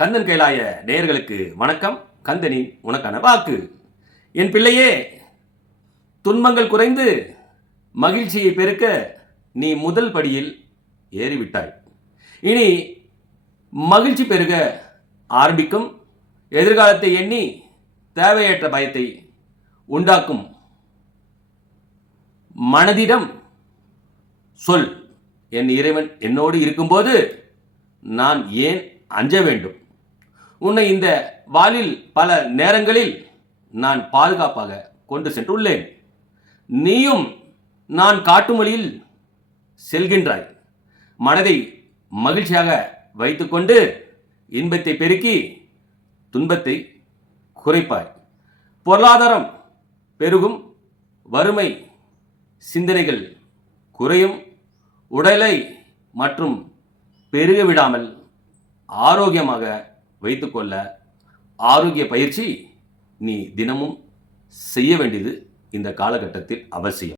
கந்தன் கைலாய நேயர்களுக்கு வணக்கம். கந்தனின் உனக்கான வாக்கு. என் பிள்ளையே, துன்பங்கள் குறைந்து மகிழ்ச்சியை பெருக்க நீ முதல் படியில் ஏறிவிட்டாய். இனி மகிழ்ச்சி பெருக ஆரம்பிக்கும். எதிர்காலத்தை எண்ணி தேவையற்ற பயத்தை உண்டாக்கும் மனதிடம் சொல், என் இறைவன் என்னோடு இருக்கும்போது நான் ஏன் அஞ்ச வேண்டும்? உன்னை இந்த வாளில் பல நேரங்களில் நான் பாதுகாப்பாக கொண்டு சென்றுள்ளேன். நீயும் நான் காட்டும் வழியில் செல்கின்றாய். மனதை மகிழ்ச்சியாக வைத்துக்கொண்டு இன்பத்தை பெருக்கி துன்பத்தை குறைப்பாய். பொருளாதாரம் பெருகும், வறுமை சிந்தனைகள் குறையும். உடலை மற்றும் பெருக விடாமல் ஆரோக்கியமாக வைத்துக்கொள்ள ஆரோக்கிய பயிற்சி நீ தினமும் செய்ய வேண்டியது இந்த காலகட்டத்தில் அவசியம்.